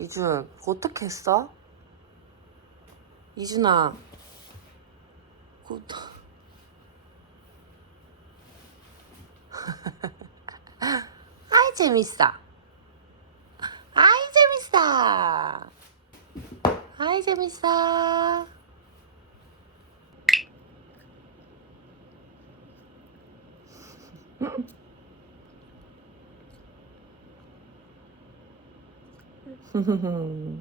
이준, 어떻게 했어? 이준아. 굿. 아이, 재밌어. 아이, 재밌어. 아이, 재밌어. 哼哼哼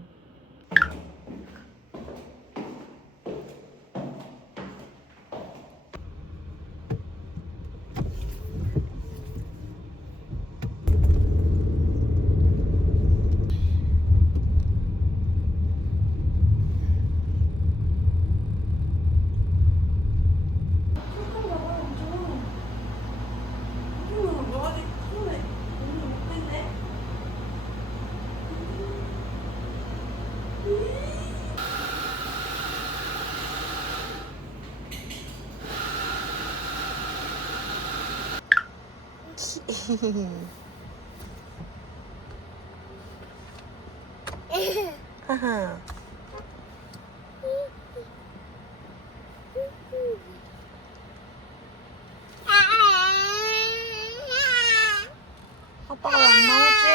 아빠가 왜 안 나오지?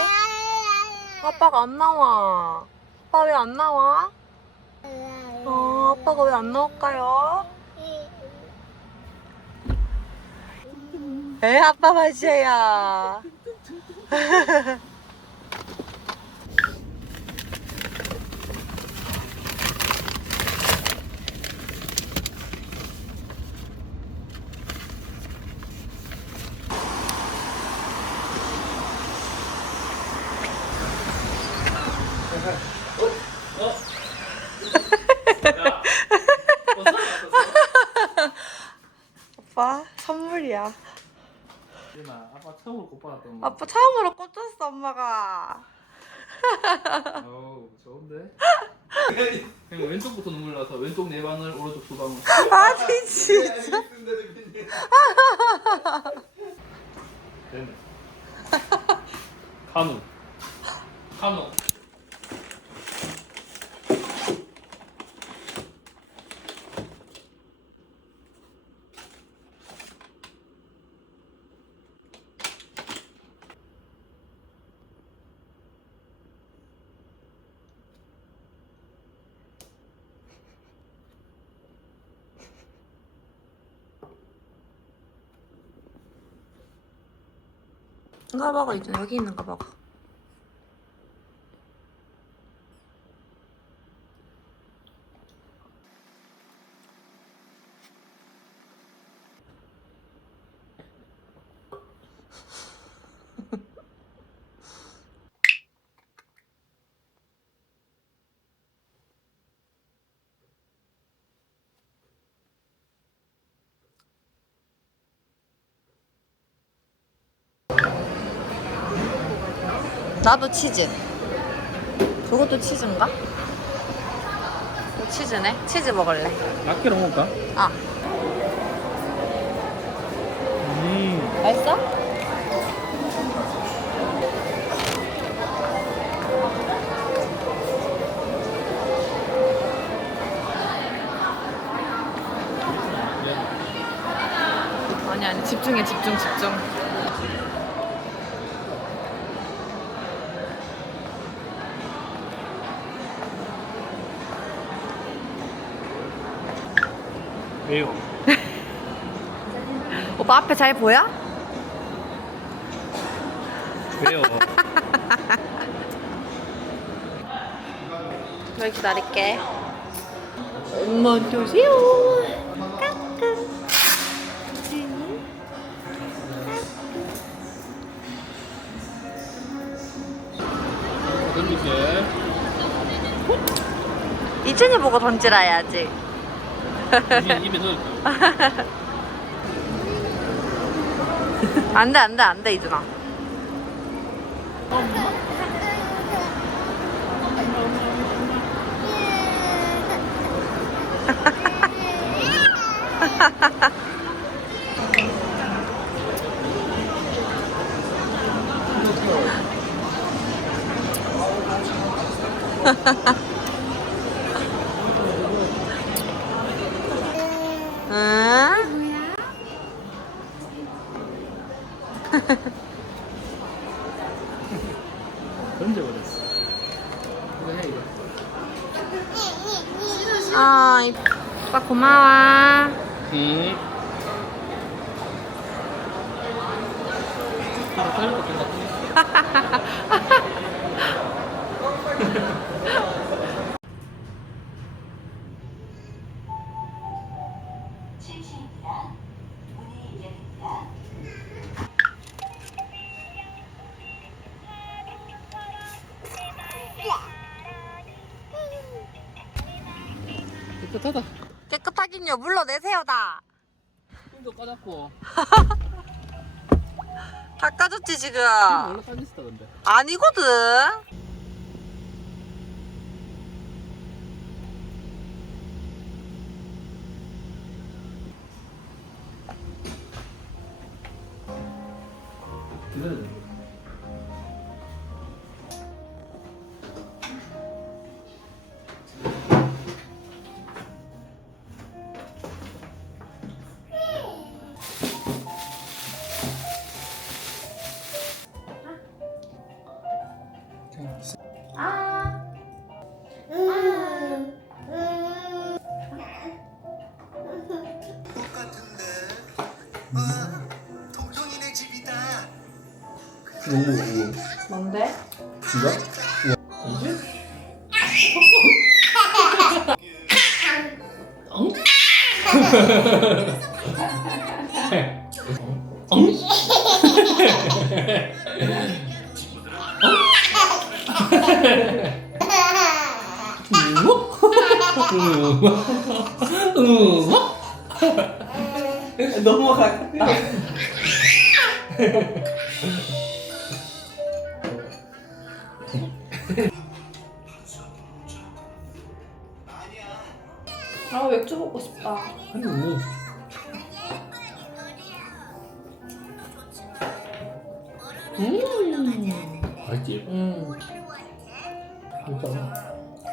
아빠가 안 나와. 아빠 왜 안 나와? 어, 아빠가 왜 안 나올까요? 에, 아빠 맛이에요. 아빠, 선물이야. 예나 아빠 처음으로 못 받았던 거. 아빠 처음으로 꽂혔어, 엄마가. 어우 좋은데. 그냥 왼쪽부터 눈물 나서 왼쪽 네 방울 오른쪽 두 방울. 아니, 진짜. 됐네. 카누. 카누. 가봐가 이제 여기 있는 가봐가. 나도 치즈. 저것도 치즈인가? 이거 치즈네. 치즈 먹을래. 낱개로 먹을까? 아, 음. 맛있어? 아니 아니 집중해 집중 집중. 매워. 오빠 앞에 잘 보여? 매워. 널 기다릴게. 엄마 조세요. 던질게. 이준이 보고 던지라 해야지. 입에, 입에 넣을까? 안 돼, 안 돼, 안 돼, 이준아. 던져버렸어. 이거 해 이거. 아, 이- 오빠 고마워. 응. 깨끗하다. 깨끗하긴요. 물러내세요, 다. 힘도 까졌고. 닦아줬지, 지금. 원래 까졌어 근데. 아니거든. 너무 뭔데? 진짜? 이제? 엉? 엉? 넘어갔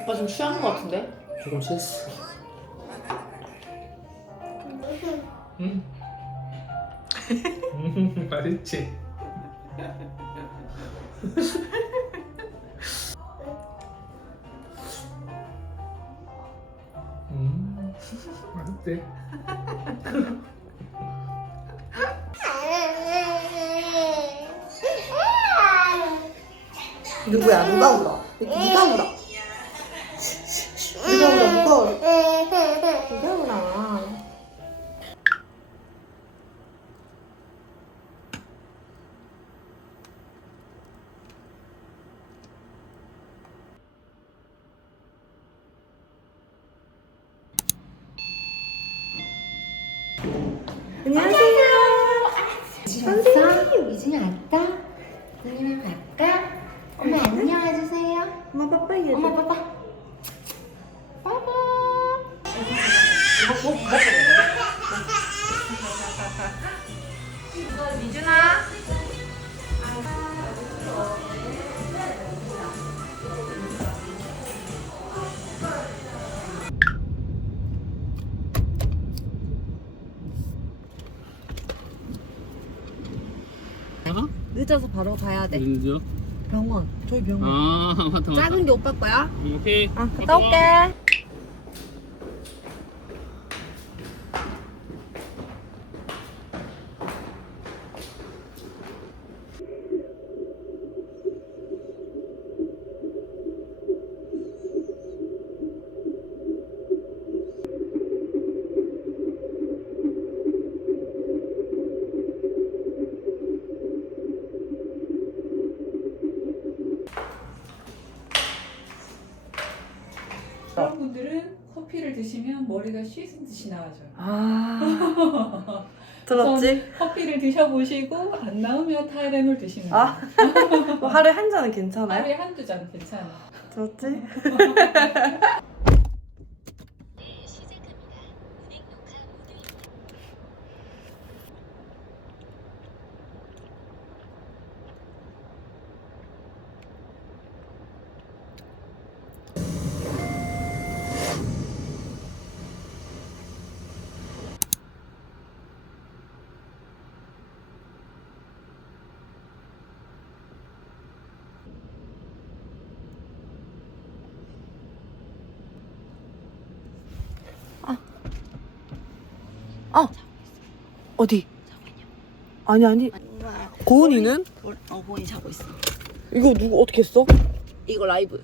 오빠 좀 취한 것 같은데? 조금 취했어 응 음, 맛있지? 음, 맛있지? 누구야? 누가 울어? 누가 울어? 선생님 이준이 왔다. 선생님 갈까? 엄마 안녕 해주세요. 엄마 빠빠 얘 엄마 봐봐. 늦어서 바로 가야 돼. 어디죠? 병원. 저희 병원. 아 맞다 맞다 작은 게 오빠 거야? 오케이 아, 갔다 올게. 커피를 드시면 머리가 씻은 듯이 나아져요. 아. 들었지? 커피를 드셔보시고 안 나오면 타이레놀 드시면 돼요. 아. 뭐 하루에 한 잔은 괜찮아요? 하루에 한두 잔 괜찮아. 들었지? 어디? 아니 아니 고은이는? 어, 보이 자고 있어. 이거 누구 어떻게 했어? 이거 라이브.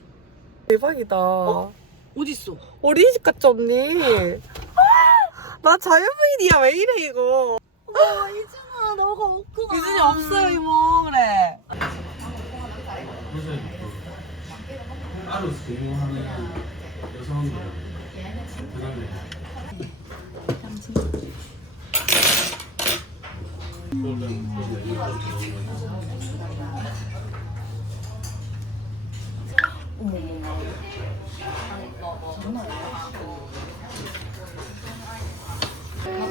대박이다 어딨어? 어린이집 같지 언니? 나 자연부인이야 왜 이래 이거 와, 이준아, 너가 없구나. 유진이 없어요 이모 그래 따로 제공하는 여성들 그다음에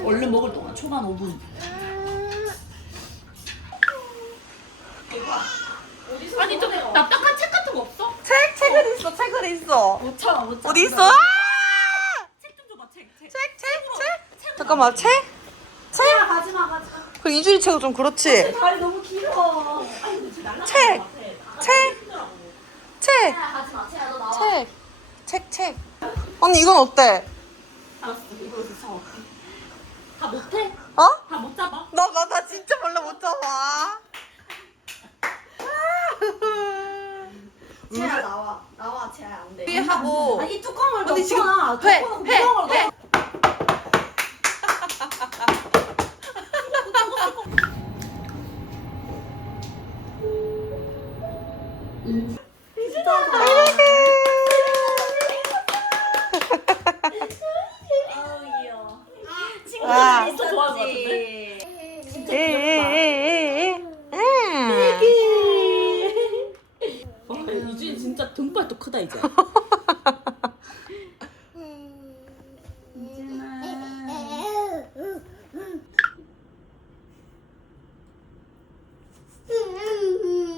얼른 먹을 동안 초반 5분. 아니, 좀 납작한 책 같은 거 없어? 책? 책은 있어 책은 있어 못 참아, 못 참아. 어디 있어? 책좀 줘봐, 책, 책. 책? 책? 책? 잠깐만 책? 책? 그 이준이 책은 좀 그렇지 다리 너무 길어. 아니, 너 날라. 책! 책! 책! 가지 마, 채야, 너 나와. 책! 책 책. 언니 이건 어때? 알았어, 이거 줘. 다 못해? 어? 다 못 잡아? 나, 나, 나 진짜 원래 못 잡아. 채야, 나와. 나와, 채야, 안 돼. 하고. 아니, 이 뚜껑을 언니 지금 넣잖아. 회, 뚜껑을 회, 구멍으로 회. 넣어. 아우, 귀여워. 와. 친구들 진짜 좋아할 것 같은데? 진짜 에에에에에. 아, 유진이 진짜 등발도 크다 이제.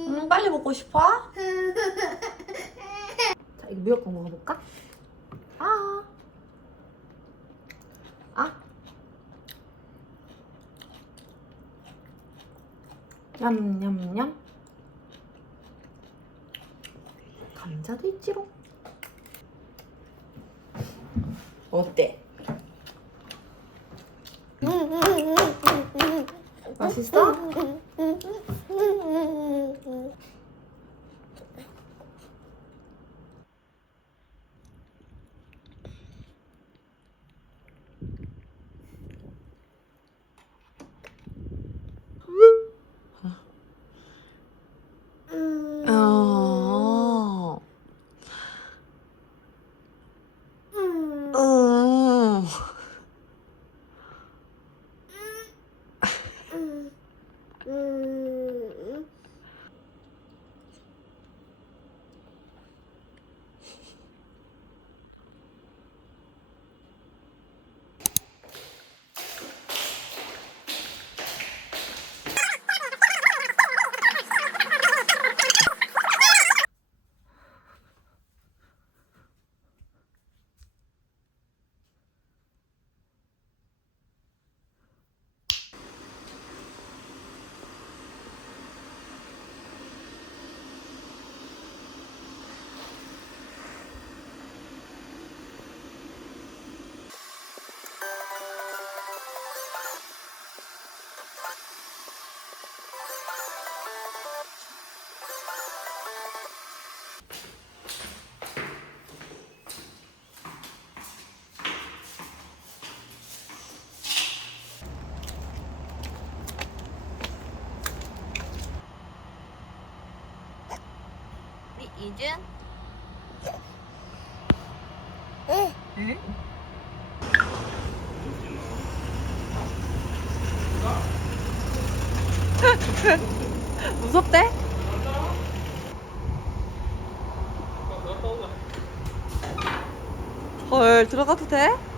음, 빨리 먹고 싶어? 자, 이거 미역국 먹어볼까? 아. 아. 냠냠냠. 감자도 있지롱. 어때? 맛있어? 이준? 응? 무섭대? 헐 들어가도 돼?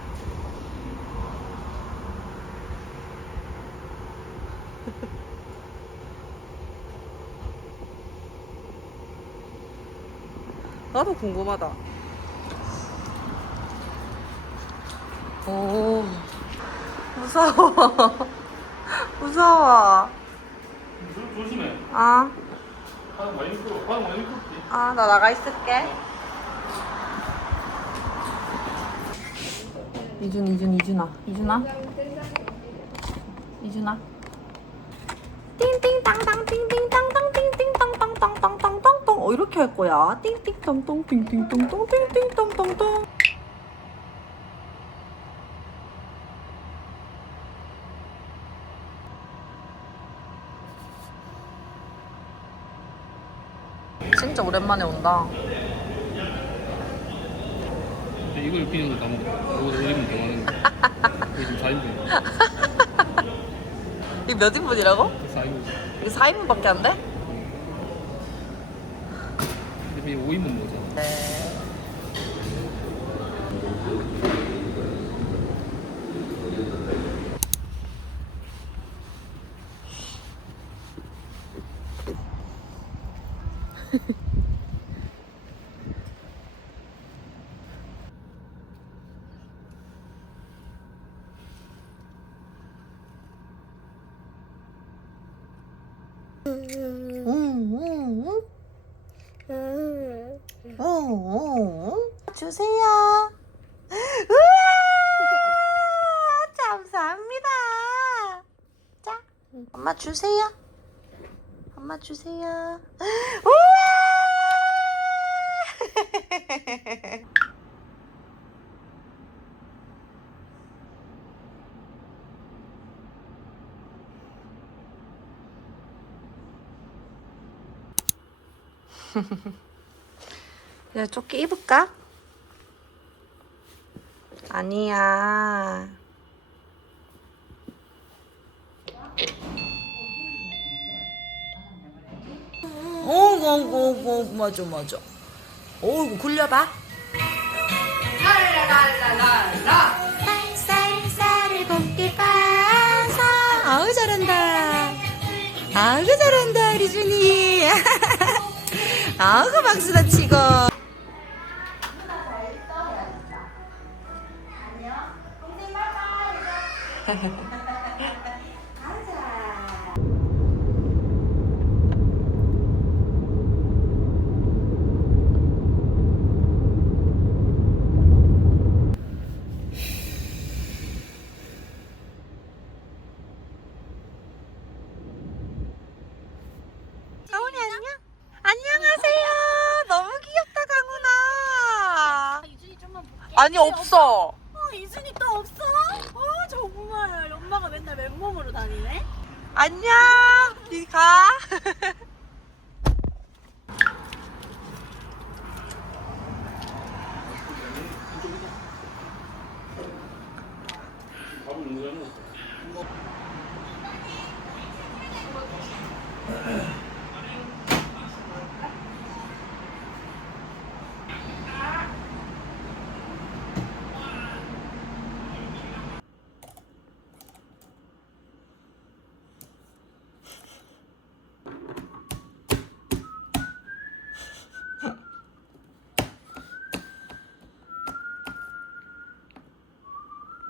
나도 궁금하다. 오, 무서워. 무서워. 조- 조심해 아, 바닥 많이 풀어 바닥 많이 풀지 아, 나 나가 있을게. 이준, 이준, 이준아. 이준아? 이준아. 띵띵땅땅 띵띵땅땅 띵띵땅땅땅땅땅땅 어 이렇게 할 거야. 띵띵땅땅 띵띵땅땅 띵띵땅땅땅. 진짜 오랜만에 온다. 근데 이걸 비는 거다 먹어. 이거 1인분 더 많은 거. 이거 지금 4인분. 이게 몇 인분이라고? 4인분. 이게 4인분밖에 안 돼? 근데 이 5인분 먹자. 네. 주 세요. 우와! 감사합니다. 자, 엄마 주세요. 엄마 주세요. 우와! 야, 조끼 입을까? 아니야. 어구, 어구, 어구, 어구, 맞아, 맞아. 어이구, 굴려봐. 쌀쌀쌀을 곱게 빠서. 아우, 잘한다. 아우, 잘한다, 우리 준이. 아우, 박수다 치고. 강훈이